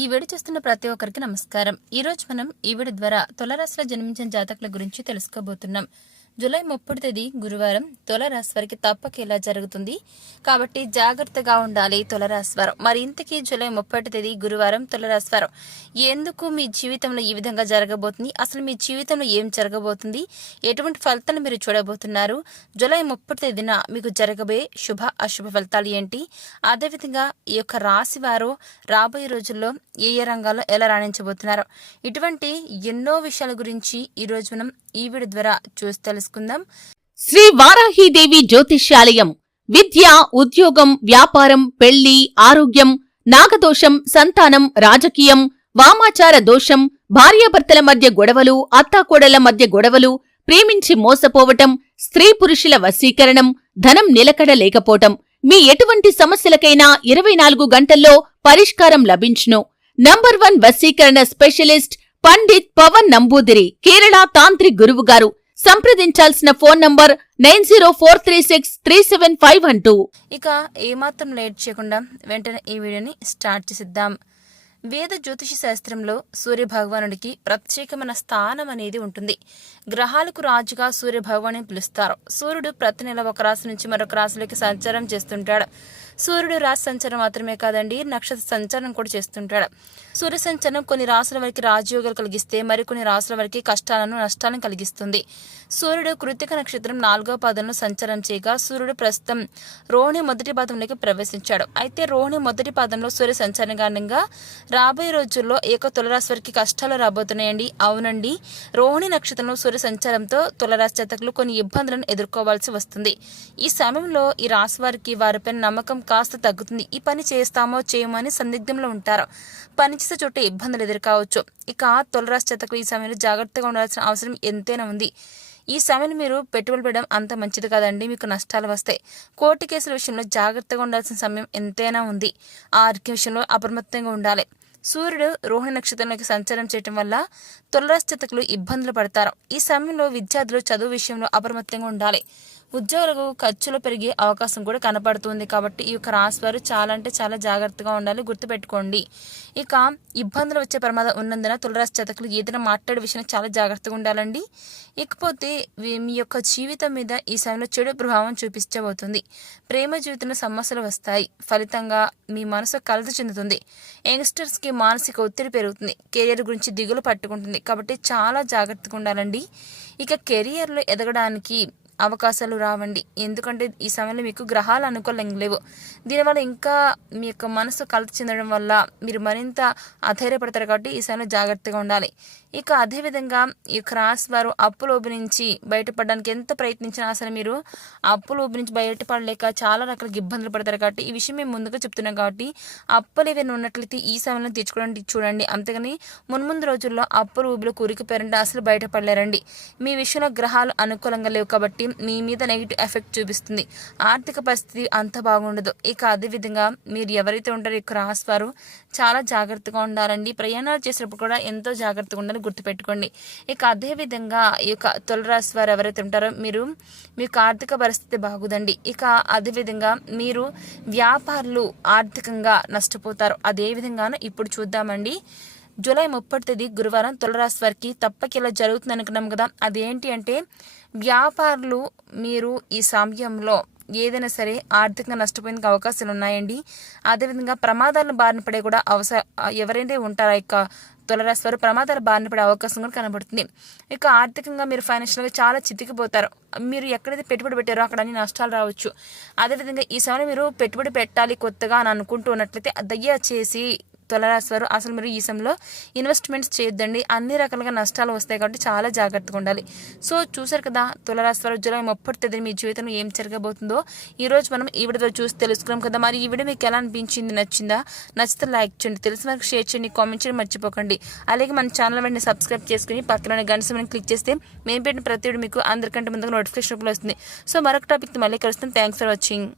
ఈ వీడియో చూస్తున్న ప్రతి ఒక్కరికి నమస్కారం. ఈ రోజు మనం ఈ వీడియో ద్వారా తులారాశిలో జన్మించిన జాతకుల గురించి తెలుసుకోబోతున్నాం. జూలై 30 తేదీ గురువారం తులారాశి వారికి తప్పక ఇలా జరుగుతుంది కాబట్టి జాగ్రత్తగా ఉండాలి తులారాశి వారు. మరి ఇంతకీ జూలై 30 తేదీ గురువారం తులారాశి వారు ఎందుకు మీ జీవితంలో ఈ విధంగా జరగబోతుంది, అసలు మీ జీవితంలో ఏం జరగబోతుంది, ఎటువంటి ఫలితాలు మీరు చూడబోతున్నారు, జూలై 30 తేదీన మీకు జరగబోయే శుభ అశుభ ఫలితాలు ఏంటి, అదేవిధంగా ఈ యొక్క రాశి వారు రాబోయే రోజుల్లో ఏ ఏ రంగాల్లో ఎలా రాణించబోతున్నారు, ఇటువంటి ఎన్నో విషయాల గురించి ఈ రోజు మనం ఈ వీడియో ద్వారా చూసి తెలుసుకుందాం. శ్రీ వారాహీదేవి జ్యోతిష్యాలయం విద్య, ఉద్యోగం, వ్యాపారం, పెళ్లి, ఆరోగ్యం, నాగదోషం, సంతానం, రాజకీయం, వామాచార దోషం, భార్యాభర్తల మధ్య గొడవలు, అత్తాకోడళ్ల మధ్య గొడవలు, ప్రేమించి మోసపోవటం, స్త్రీ పురుషుల వశీకరణం, ధనం నిలకడ లేకపోవటం, మీ ఎటువంటి సమస్యలకైనా 24 గంటల్లో పరిష్కారం లభించును. నంబర్ 1 వశీకరణ స్పెషలిస్ట్ పండిత్ పవన్ నంబూదిరి, కేరళ తాంత్రిక్ గురువుగారు. సంప్రదించాల్సిన ఫోన్ నంబర్ 9043637512. ఇక ఏమాత్రం లేట్ చేయకుండా వెంటనే ఈ వీడియోని స్టార్ట్ చేసిద్దాం. వేద జ్యోతిష శాస్త్రంలో సూర్య భగవానుడికి ప్రత్యేకమైన స్థానం అనేది ఉంటుంది. గ్రహాలకు రాజుగా సూర్య భగవాన్ని పిలుస్తారు. సూర్యుడు ప్రతి నెల ఒక రాశి నుంచి మరొక రాశిలోకి సంచారం చేస్తుంటాడు. సూర్యుడు రాశి సంచారం మాత్రమే కాదండి, నక్షత్ర సంచారం కూడా చేస్తుంటాడు. సూర్య సంచారం కొన్ని రాశుల వరకు రాజయోగాలు కలిగిస్తే మరికొన్ని రాశుల వరకు కష్టాలను నష్టాలను కలిగిస్తుంది. సూర్యుడు కృత్తిక నక్షత్రం 4వ పాదంలో సంచారం చేయగా సూర్యుడు ప్రస్తుతం రోహిణి మొదటి పాదంలోకి ప్రవేశించాడు. అయితే రోహిణి మొదటి పాదంలో సూర్య సంచారం కారణంగా రాబోయే రోజుల్లో తులరాశి వారికి కష్టాలు రాబోతున్నాయండి. అవునండి, రోహిణి నక్షత్రంలో సూర్య సంచారంతో తులరాశి జాతకులు కొన్ని ఇబ్బందులను ఎదుర్కోవాల్సి వస్తుంది. ఈ సమయంలో ఈ రాశి వారికి వారిపైన నమ్మకం కాస్త తగ్గుతుంది. ఈ పని చేస్తామో చేయమో అని సందిగ్ధంలో ఉంటారు. పనిచేసే చోట ఇబ్బందులు ఎదుర్కోవచ్చు. ఇక తులరాశి జాతకులు ఈ సమయంలో జాగ్రత్తగా ఉండాల్సిన అవసరం ఎంతైనా ఉంది. ఈ సమయంలో మీరు పెట్టుబడి పెట్టడం అంత మంచిది కాదండి, మీకు నష్టాలు వస్తాయి. కోర్టు కేసుల విషయంలో జాగ్రత్తగా ఉండాల్సిన సమయం ఎంతైనా ఉంది. ఆరోగ్య విషయంలో అప్రమత్తంగా ఉండాలి. సూర్యుడు రోహిణి నక్షత్రంలోకి సంచారం చేయటం వల్ల తులరాశి జాతకులు ఇబ్బందులు పడతారు. ఈ సమయంలో విద్యార్థులు చదువు విషయంలో అప్రమత్తంగా ఉండాలి. ఉద్యోగులకు ఖర్చులు పెరిగే అవకాశం కూడా కనపడుతుంది. కాబట్టి ఈ యొక్క రాశి వారు చాలా అంటే చాలా జాగ్రత్తగా ఉండాలి, గుర్తుపెట్టుకోండి. ఇక ఇబ్బందులు వచ్చే ప్రమాదం ఉన్నందున తులరాశి జాతకులు ఏదైనా మాట్లాడే విషయంలో చాలా జాగ్రత్తగా ఉండాలండి. ఇకపోతే మీ యొక్క జీవితం మీద ఈ సమయంలో చెడు ప్రభావం చూపించబోతుంది. ప్రేమ జీవితంలో సమస్యలు వస్తాయి. ఫలితంగా మీ మనసు కలత చెందుతుంది. యంగ్స్టర్స్కి మానసిక ఒత్తిడి పెరుగుతుంది. కెరియర్ గురించి దిగులు పట్టుకుంటుంది. కాబట్టి చాలా జాగ్రత్తగా ఉండాలండి. ఇక కెరియర్లో ఎదగడానికి అవకాశాలు రావండి. ఎందుకంటే ఈ సమయంలో మీకు గ్రహాలు అనుకూలంగా లేవు. దీనివల్ల ఇంకా మీ యొక్క మనసు కలత చెందడం వల్ల మీరు మరింత అధైర్యపడతారు. కాబట్టి ఈ సమయంలో జాగ్రత్తగా ఉండాలి. ఇక అదేవిధంగా ఈ యొక్క రాశి వారు అప్పులోబి నుంచి బయటపడడానికి ఎంత ప్రయత్నించినా అసలు మీరు అప్పులోబి నుంచి బయటపడలేక చాలా రకాల ఇబ్బందులు పడతారు. కాబట్టి ఈ విషయం మేము ముందుగా చెప్తున్నాం. కాబట్టి అప్పులు ఏవైనా ఉన్నట్లయితే ఈ సమయంలో తెచ్చుకోవడానికి చూడండి. అంతేగాని మున్ముందు రోజుల్లో అప్పులు ఊబిలో కూరికిపోయారంటే అసలు బయటపడలేరండి. మీ విషయంలో గ్రహాలు అనుకూలంగా లేవు కాబట్టి మీ మీద నెగిటివ్ ఎఫెక్ట్ చూపిస్తుంది. ఆర్థిక పరిస్థితి అంత బాగుండదు. ఇక అదేవిధంగా మీరు ఎవరైతే ఉంటారో ఇక రాశి వారు చాలా జాగ్రత్తగా ఉండాలండి. ప్రయాణాలు చేసినప్పుడు కూడా ఎంతో జాగ్రత్తగా ఉండాలి, గుర్తుపెట్టుకోండి. ఇక అదేవిధంగా ఈ యొక్క తులరాశి వారు ఎవరైతే ఉంటారో మీకు ఆర్థిక పరిస్థితి బాగుందండి. ఇక అదేవిధంగా మీరు వ్యాపారులు ఆర్థికంగా నష్టపోతారు. అదే విధంగానూ ఇప్పుడు చూద్దామండి. జూలై 30 తేదీ గురువారం తులరాశి వారికి తప్పక ఇలా జరుగుతుంది అనుకున్నాం కదా. అదేంటి అంటే వ్యాపారులు మీరు ఈ సమయంలో ఏదైనా సరే ఆర్థికంగా నష్టపోయేందుకు అవకాశాలు ఉన్నాయండి. అదేవిధంగా ప్రమాదాలను బారిన పడే కూడా ఎవరైతే ఉంటారో ఇక తులరాశి వారు ప్రమాదాల బారిన పడే అవకాశం కూడా కనబడుతుంది. ఇక ఆర్థికంగా మీరు ఫైనాన్షియల్గా చాలా చితికిపోతారు. మీరు ఎక్కడైతే పెట్టుబడి పెట్టారో అక్కడ అన్ని నష్టాలు రావచ్చు. అదేవిధంగా ఈ సమయంలో మీరు పెట్టుబడి పెట్టాలి కొత్తగా అని అనుకుంటూ ఉన్నట్లయితే దయచేసి తులరాశి వారు అసలు మీరు ఈ సమయంలో ఇన్వెస్ట్మెంట్స్ చేయొద్దండి. అన్ని రకాలుగా నష్టాలు వస్తాయి. కాబట్టి చాలా జాగ్రత్తగా ఉండాలి. సో చూసారు కదా తులరాశి వారు జూలై 30 తేదీ మీ జీవితంలో ఏం జరగబోతుందో ఈరోజు మనం ఈ వీడియో చూసి తెలుసుకున్నాం కదా. మరి ఈ వీడియో మీకు ఎలా అనిపించింది, నచ్చిందా? నచ్చితే లైక్ చేయండి, తెలిసిన వరకు షేర్ చేయండి, కామెంట్ చేయండి మర్చిపోకండి. అలాగే మన ఛానల్ వెంటనే సబ్స్క్రైబ్ చేసుకుని పక్కన గంట సింబల్ని క్లిక్ చేస్తే మేము పెట్టిన ప్రతి వీడియో మీకు అందరికంటే ముందుగా నోటిఫికేషన్ వస్తుంది. సో మరొక టాపిక్ మళ్ళీ కలుస్తాం. Thanks for watching.